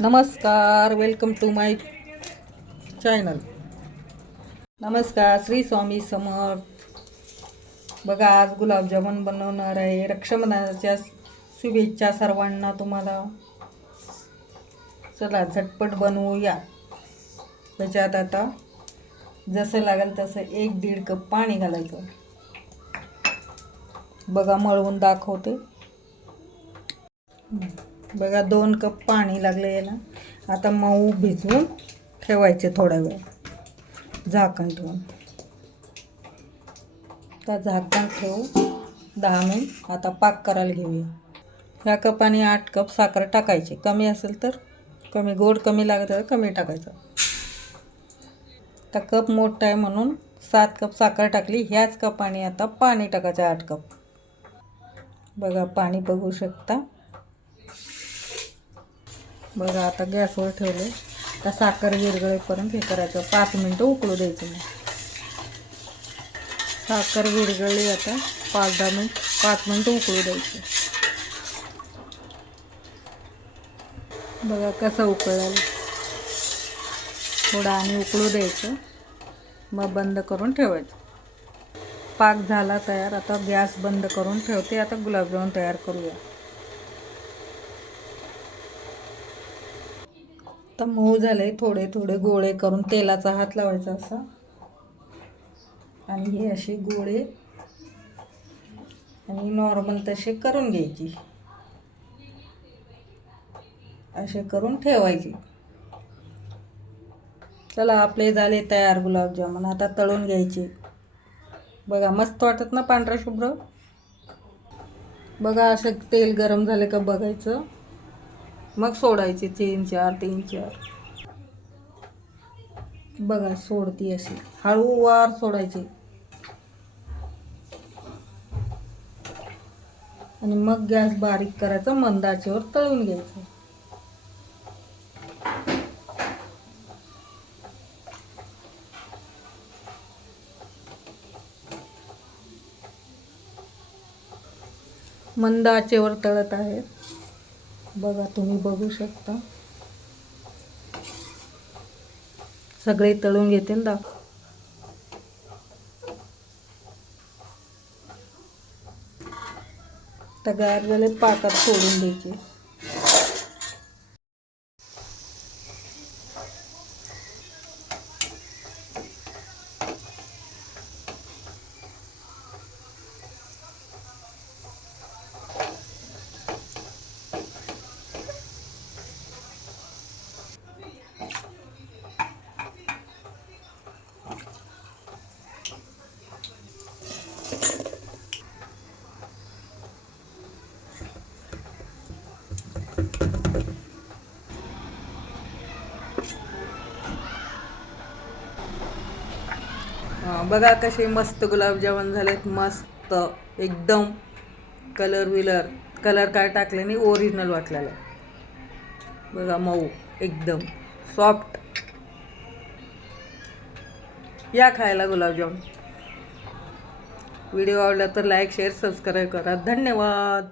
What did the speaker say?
नमस्कार, welcome to my channel. नमस्कार, श्री स्वामी समर्थ. बघा, आज गुलाबजामुन बनवणार आहे. रक्षाबंधनाच्या शुभेच्छा सर्वांना तुम्हाला. चला झटपट बनवूया. त्याच्यात आता जसं लागेल तसं 1-1.5 कप पाणी घालायचं. बघा, मळवून दाखवते. बघा, 2 कप पाणी लागले याला. आता मऊ भिजवून ठेवायचे थोडा वेळ झाकण ठेवून. तर झाकण ठेवू 10 मिनिट. आता पाक करायला घेऊया. ह्या कपाने 8 कप साखर टाकायची. कमी असेल तर कमी, गोड कमी लागत तर कमी टाकायचं. आता कप मोठा आहे म्हणून 7 कप साखर टाकली. ह्याच कपाने आता पाणी टाकायचं 8 कप. बघा, पाणी बघू शकता. बघा, आता गॅसवर ठेवले. तर साखर विरघळेपर्यंत हे करायचं. 5 मिनटं उकळू द्यायचं. मग साखर विरघळली. आता 5 मिनटं उकळू द्यायचं. बघा कसं उकळलं. थोडं आणि उकळू द्यायचं. मग बंद करून ठेवायचं. पाक झाला तयार. आता गॅस बंद करून ठेवते. आता गुलाबजामुन तयार करूया. तर मऊ झाले. थोडे थोडे गोळे करून तेलाचा हात लावायचा असा, आणि हे असे गोळे आणि नॉर्मल तसे करून घ्यायची. असे करून ठेवायचे. चला, आपले झाले तयार गुलाबजामुन. आता तळून घ्यायचे. बघा, मस्त वाटत ना पांढरा शुभ्र. बघा, असं तेल गरम झाले का बघायचं. मग सोडायचे 3-4. बघा, सोडती अशी हळूवार सोडायची. आणि मग गॅस बारीक करायचा. मंद आचेवर तळून घ्यायचं. मंद आचेवर तळत आहे. बघा, तुम्ही बघू शकता. सगळे तळून घेते ना. तर गार झाले. पाकात सोडून द्यायचे. बघा कसे मस्त गुलाबजामुन झालेत. मस्त एकदम. कलर काय टाकले नाही. ओरिजिनल वाटलेलं. बघा, मऊ एकदम सॉफ्ट. या खायला गुलाबजामुन. व्हिडिओ आवडला तर लाईक, शेअर, सबस्क्राईब करा. धन्यवाद.